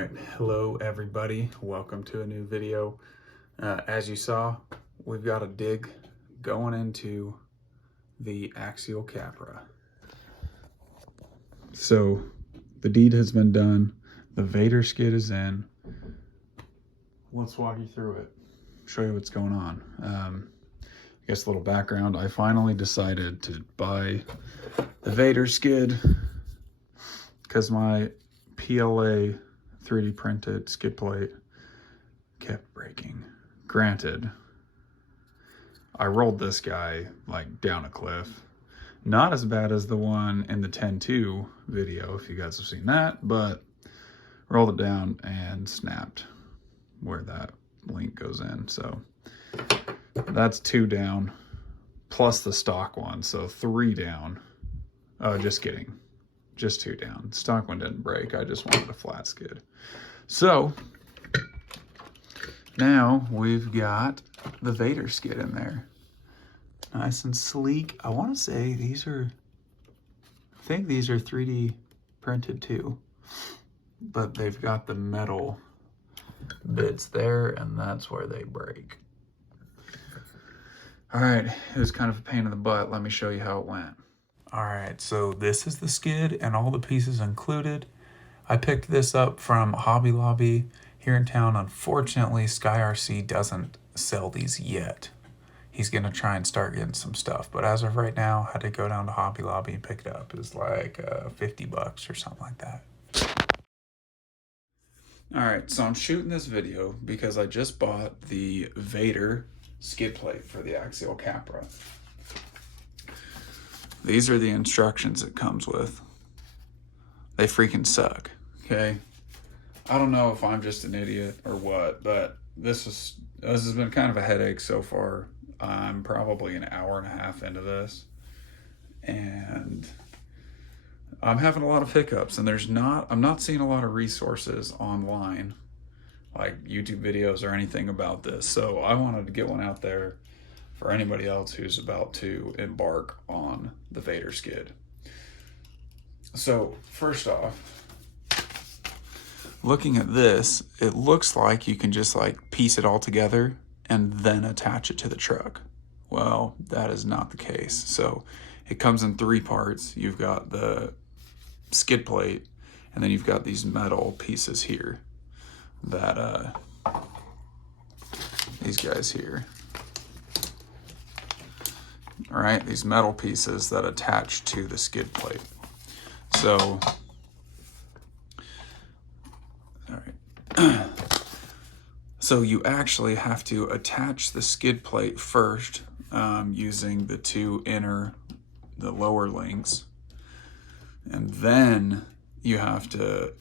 Alright, hello everybody, welcome to a new video. As you saw, we've got a dig going into the axial Capra. So the deed has been done, the Vader skid is in. Let's walk you through it, show you what's going on. I guess a little background, I finally decided to buy the Vader skid because my PLA 3D printed skid plate kept breaking. Granted, I rolled this guy like down a cliff. Not as bad as the one in the 10.2 video, if you guys have seen that, but rolled it down and snapped where that link goes in. So that's 2 down, plus the stock one, so 3 down. Oh, just kidding. Just 2 down. Stock one didn't break. I just wanted a flat skid. So now we've got the Vader skid in there. Nice and sleek. I want to say these are, I think these are 3D printed too, but they've got the metal bits there and that's where they break. All right, it was kind of a pain in the butt. Let me show you how it went. All right, so this is the skid and all the pieces included. I picked this up from Hobby Lobby here in town. Unfortunately, SkyRC doesn't sell these yet. He's gonna try and start getting some stuff, but as of right now, I had to go down to Hobby Lobby and pick it up. It was like $50 or something like that. All right, so I'm shooting this video because I just bought the Vader skid plate for the axial Capra. These are the instructions it comes with. They freaking suck, okay? I don't know if I'm just an idiot or what, but this has been kind of a headache so far. I'm probably an hour and a half into this, and I'm having a lot of hiccups, and I'm not seeing a lot of resources online, like YouTube videos or anything about this. So I wanted to get one out there for anybody else who's about to embark on the Vader skid. So first off, looking at this, it looks like you can just like piece it all together and then attach it to the truck. Well, that is not the case. So it comes in 3 parts. You've got the skid plate, and then you've got these metal pieces here that these guys here. All right, these metal pieces that attach to the skid plate. So, all right. So you actually have to attach the skid plate first using the 2 the lower links, and then you have to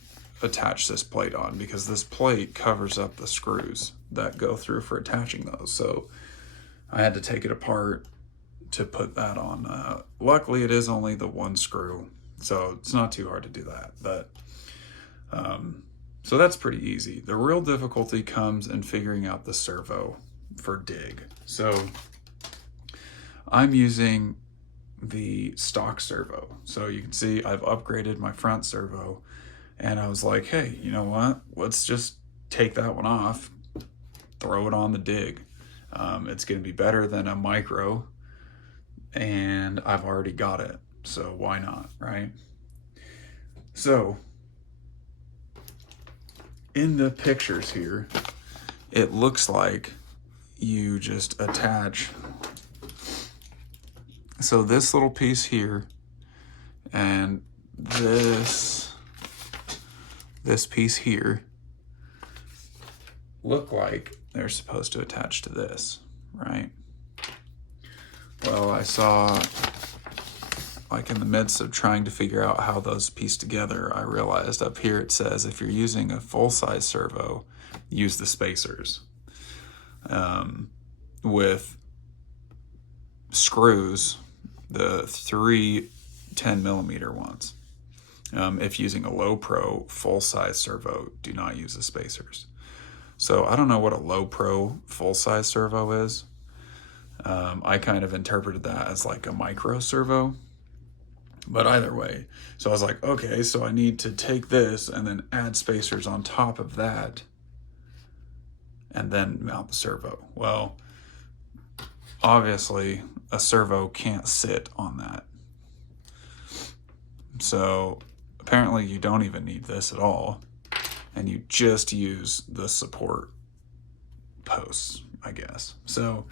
attach this plate on because this plate covers up the screws that go through for attaching those. So I had to take it apart to put that on. Luckily it is only the 1 screw, so it's not too hard to do that, but so that's pretty easy. The real difficulty comes in figuring out the servo for dig. So I'm using the stock servo. So you can see I've upgraded my front servo, and I was like, hey, you know what? Let's just take that one off, throw it on the dig. It's gonna be better than a micro, and I've already got it, so why not, right? So in the pictures here, it looks like you just attach, so this little piece here and this piece here look like they're supposed to attach to this, right? Well, I saw, like in the midst of trying to figure out how those piece together, I realized up here it says if you're using a full-size servo, use the spacers. With screws, the 3 10mm ones. If using a low pro full-size servo, do not use the spacers. So I don't know what a low pro full-size servo is. I kind of interpreted that as like a micro servo. But either way, so I was like, okay, so I need to take this and then add spacers on top of that and then mount the servo. Well, obviously a servo can't sit on that. So apparently you don't even need this at all. And you just use the support posts, I guess. So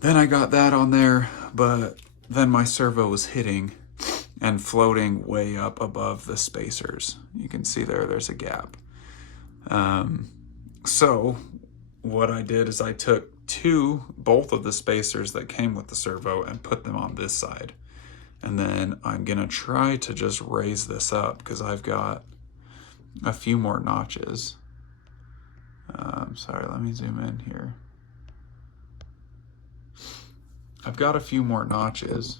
then I got that on there, but then my servo was hitting and floating way up above the spacers. You can see there's a gap. So what I did is I took both of the spacers that came with the servo and put them on this side. And then I'm gonna try to just raise this up because I've got a few more notches. Sorry, let me zoom in here. I've got a few more notches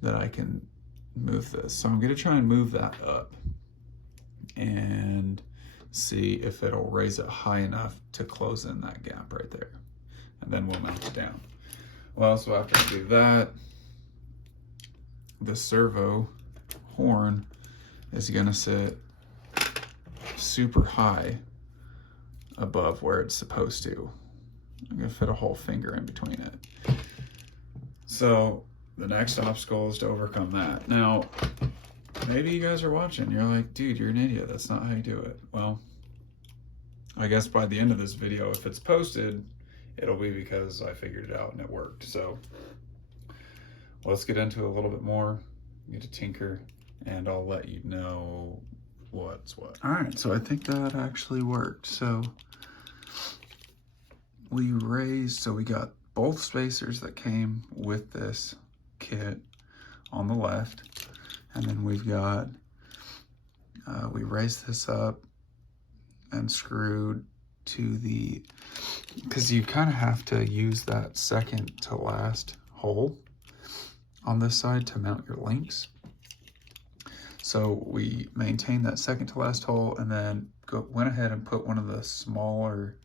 that I can move this. So I'm gonna try and move that up and see if it'll raise it high enough to close in that gap right there. And then we'll mount it down. Well, so after I do that, the servo horn is gonna sit super high above where it's supposed to. I'm gonna fit a whole finger in between it. So the next obstacle is to overcome that. Now, maybe you guys are watching, you're like, dude, you're an idiot, that's not how you do it. Well, I guess by the end of this video, if it's posted, it'll be because I figured it out and it worked. So let's get into it a little bit more, get to tinker, and I'll let you know what's what. All right, so I think that actually worked. So we got both spacers that came with this kit on the left, and then we've got, we raised this up and screwed to the, because you kind of have to use that second to last hole on this side to mount your links. So we maintained that second to last hole and then went ahead and put one of the smaller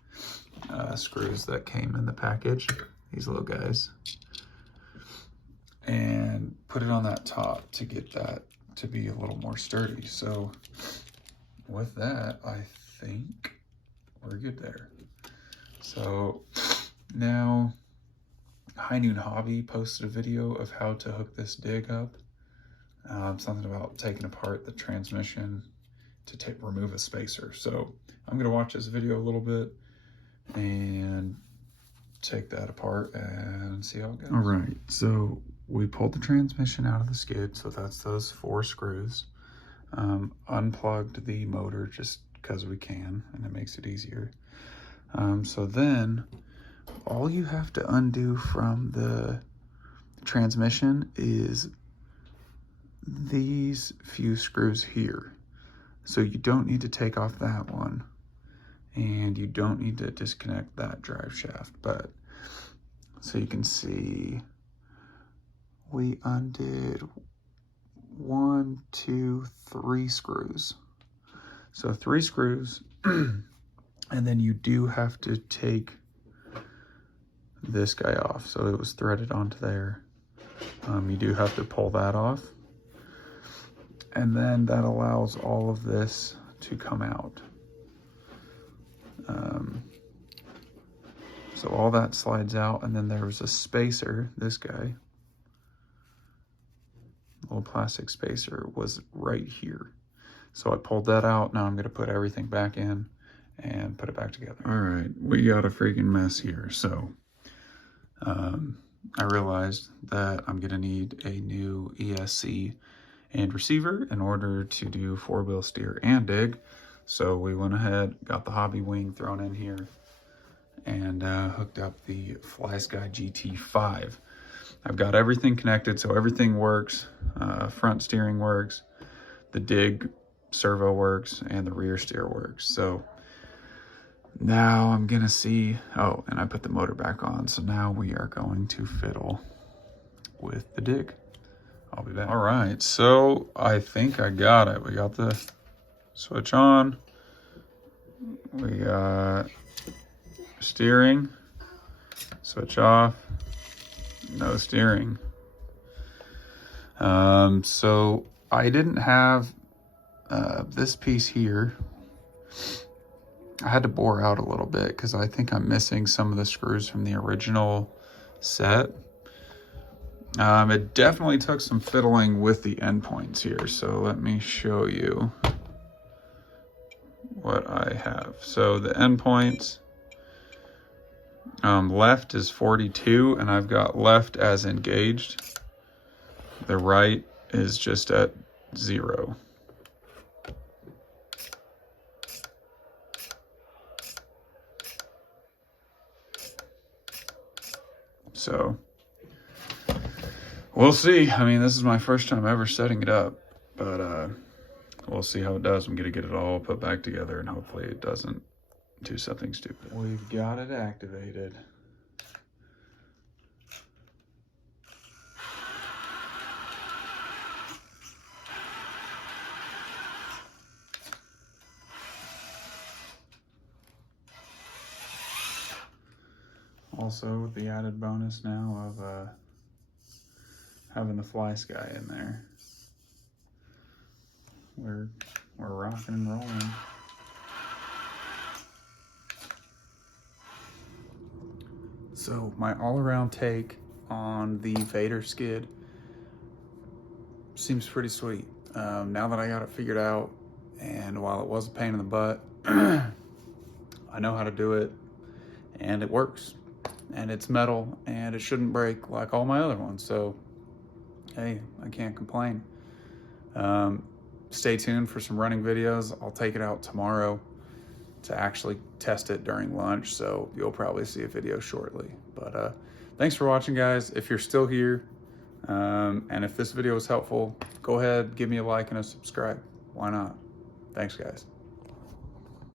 screws that came in the package, these little guys, and put it on that top to get that to be a little more sturdy. So with that, I think we're good there. So now High Noon Hobby posted a video of how to hook this dig up. Something about taking apart the transmission to remove a spacer. So I'm gonna watch this video a little bit and take that apart and see how it goes. All right, so we pulled the transmission out of the skid, so that's those 4 screws. Unplugged the motor just because we can, and it makes it easier. So then all you have to undo from the transmission is these few screws here. So you don't need to take off that one, and you don't need to disconnect that drive shaft. But so you can see we undid 1, 2, 3 screws. So 3 screws, and then you do have to take this guy off. So it was threaded onto there. You do have to pull that off. And then that allows all of this to come out. So all that slides out, and then there was a spacer, this guy, little plastic spacer, was right here. So I pulled that out. Now I'm gonna put everything back in and put it back together. All right, we got a freaking mess here. So I realized that I'm gonna need a new ESC and receiver in order to do 4-wheel steer and dig. So we went ahead, got the hobby wing thrown in here, and hooked up the FlySky GT5. I've got everything connected, so everything works. Front steering works, the dig servo works, and the rear steer works. So now I'm gonna see, oh, and I put the motor back on. So now we are going to fiddle with the dig. I'll be back. All right, so I think I got it. We got the switch on. We got steering, switch off, no steering. So I didn't have this piece here. I had to bore out a little bit because I think I'm missing some of the screws from the original set. It definitely took some fiddling with the endpoints here, so let me show you what I have. So the endpoints, left is 42, and I've got left as engaged. The right is just at 0. So we'll see. I mean, this is my first time ever setting it up, but we'll see how it does. I'm gonna get it all put back together, and hopefully it doesn't do something stupid. We've got it activated. Also, with the added bonus now of having the fly sky in there, we're rocking and rolling. So my all-around take on the Vader skid seems pretty sweet. Now that I got it figured out, and while it was a pain in the butt, I know how to do it, and it works. And it's metal, and it shouldn't break like all my other ones, so hey, I can't complain. Stay tuned for some running videos. I'll take it out tomorrow to actually test it during lunch, so you'll probably see a video shortly. But thanks for watching, guys. If you're still here, and if this video was helpful, go ahead, give me a like and a subscribe. Why not? Thanks, guys.